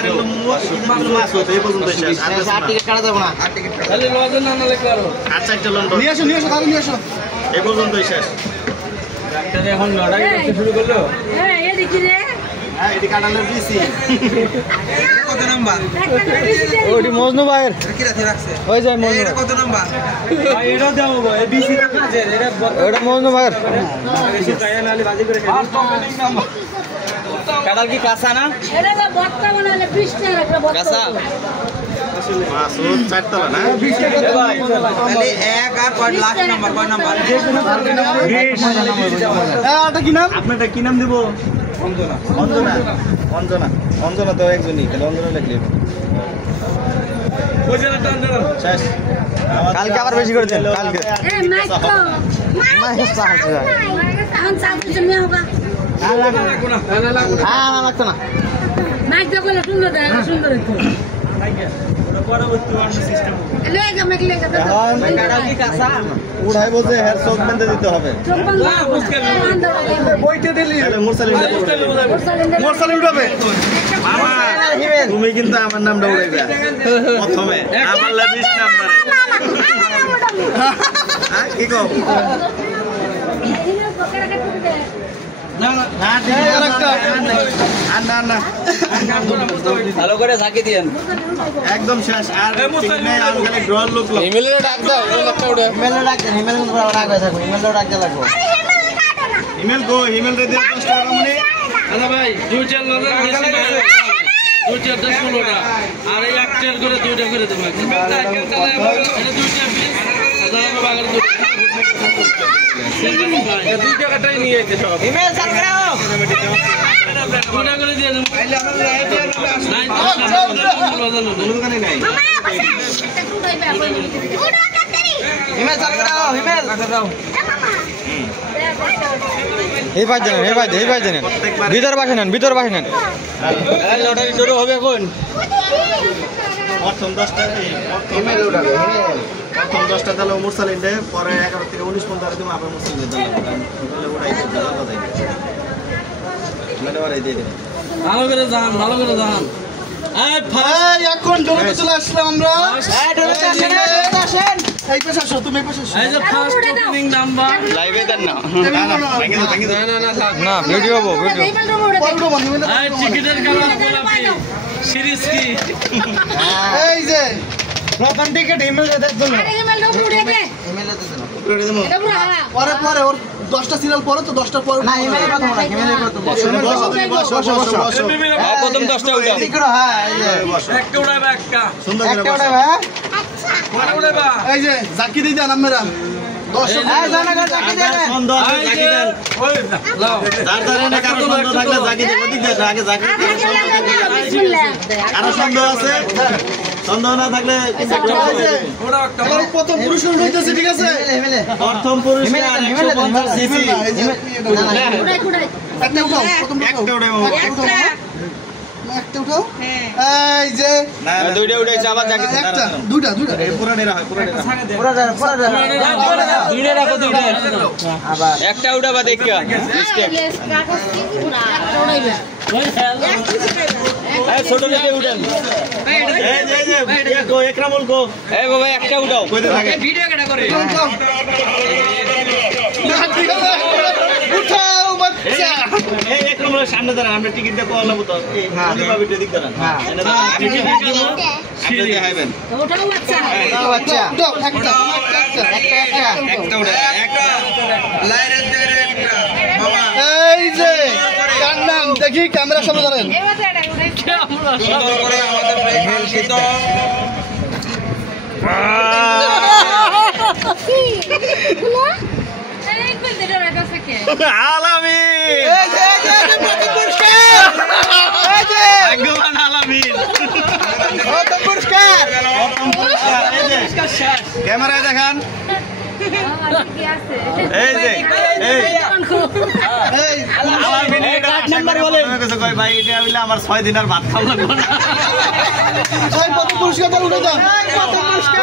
আর হলো মাছ হতো এই পর্যন্ত শেষ আর টিকিট কাটা যাবে না আর টিকিট তাহলে লজন না নালে করো আর চারটা লন্ডন নিয়ে আসো তাহলে নিয়ে আসো এই পর্যন্তই শেষ ডাক্তার এখন লড়াই করতে শুরু করলো হ্যাঁ এদিকে রে হ্যাঁ এদিকে কাটালে দিছি এটা কত নাম্বার ওটি মজনু ভাইয়ের কি রাখে রাখছে ওই যায় মজনু এটা কত নাম্বার ভাই এটা দাও ভাই বিসি কাজে এটা মজনু ভাইয়ের বেশি গায়া নালে বাজি করে ফার্স্ট ওপেনিং নাম্বার কাটাল কি কাঁচা না এটা বটটা বানালে 20 টাকা একটা বটটা কাঁচা মাসুদ চারতলা না 20 টাকা ভাই তাহলে 1 আর কয় লাস্ট নাম্বার কয় নাম্বার 20 এটা কি নাম আপনারটা কি নাম দেব অঞ্জনা তো একজনই তাহলে অঞ্জনা লিখলে ওই জায়গাটা অঞ্জনা শেষ কালকে আবার বেশি করে দেন কালকে এই মাইক তো মাইক সাহায্য এখন সাহায্য জন্য হোগা না লাগতো না মাইক তো বলে সুন্দর একটু ওটা পরবর্তী ওয়ান সিস্টেম লেগা মেক লেগা তো কাটাল কি কাঁচা উড়াই বলতে হেয়ার চোখ বেঁধে দিতে হবে বইতে দিলি তাহলে মুরসালিন উঠাবে মামা তুমি কিন্তু আমার নামটা উড়াইবে প্রথমে আমার লা 20 নম্বরে হ্যাঁ কি কও ভালো করে ঝাঁকি দিয়েন একদম শেষ আর ড্রল লোক ইমেলে ডাক দাও ইমেলে ডাক দেন ইমেলে ডাকবে থাকো ইমেলে ডাক দে লাগবে ইমেল গো ইমেল রে দিয়ে 10 টাকা মানে দাদা ভাই দুইটার লগে দুইটার 10 15টা আর এই একটার করে দুইটা করে দেব এটা দুইটা 20 হাজার বাগার দুই টাকাটাই নিয়ে এসে সব ইমেল চালু করো কোনা করে দিয়ে দেব তাইলে আমরা নাই দোকানে নাই ইমেল চালু করো ইমেল দাও এই পাঁচ জানেন ভিতর বাসে নেন লটারি শুরু হবে এখন প্রথম 10টা ইমেল উঠাবে প্রথম 10টা দিলো মুরসালিন দে পরে 11 থেকে 19 পর্যন্ত দিমু আবার মুরসালিন দিতে লাগবে তাহলে উড়াই দিতে লাগবে মানে দিয়ে দিন ভালো করে যান এই এখন ডোরে চলে আসলাম আমরা এই ডোরে আসেন এই পাশে আসো তুমি পাশে আসো এই যে ফার্স্ট ওপেনিং নাম্বার লাইভে দেন না না ভিডিও হবো ভিডিও এই টিকিটের কালার গোলাপি সিরিজ কি এই যে প্রথম টিকিট ইমেল দেখো না ইমেল উড়ে দে এটা পুরো পরে ওর 10টা সিরিয়াল পরে তো 10টা পরে না ইমেলে কথা বলা ইমেলে কথা বসো প্রথম 10টা উঠা টিকিট হ্যাঁ এই যে একটা উড়াবে একটা সুন্দর করে একটা উড়াবে আচ্ছা পরে উড়াবা এই যে জাকি দিই দেন আমরা 10 এই জানাগা জাকি দেন সুন্দর জাকি দেন ওই লাও যার যারে না কারো সুন্দর থাকলে জাকি দেব দিক দেন আগে জাকি আর সুন্দর আছে সন্দেহ না থাকলে আমার প্রথম পুরস্কার হইতেছে ঠিক আছে প্রথম পুরস্কার 150 সিসি একটা উঠাও প্রথম একটা উঠাও এই যে না দুইটা উঠাইছে আবার জাকি একটা দুইটা পুরানি রাখো পুরানি দুইটা রাখো দুইটা আবার একটা উঠাবা দেখা স্টেপ এই ছোট দিকে উঠেন এই গো একরামুল গো এই বাবা একটা উঠাও কইতে থাকে ভিডিও কেডা করে উঠাও বাচ্চা এই একরামুলের সামনে দাঁড়ান আমরা টিকিট দেখো আলাবো তো হ্যাঁ ভিডিও দিক দাঁড়ান হ্যাঁ এটা টিকিট দিবো সিঁড়ি আইবেন উঠাও বাচ্চা উঠাও একটা উঠা একটা লাইনের ধরে একটা বাবা এই যে কার নাম দেখি ক্যামেরা সামনে ধরেন সুন্দর করে আমাদের হেলসিত আলামিন এই যে প্রথম পুরস্কার এই যে ক্যামেরায় দেখান এই যে আলামিন এটা 8 নাম্বার বলে কই ভাই এটা হইলো আমার 6 দিনের ভাত খাওয়া লাগবে না প্রথম পুরস্কার উঠে যান প্রথম পুরস্কার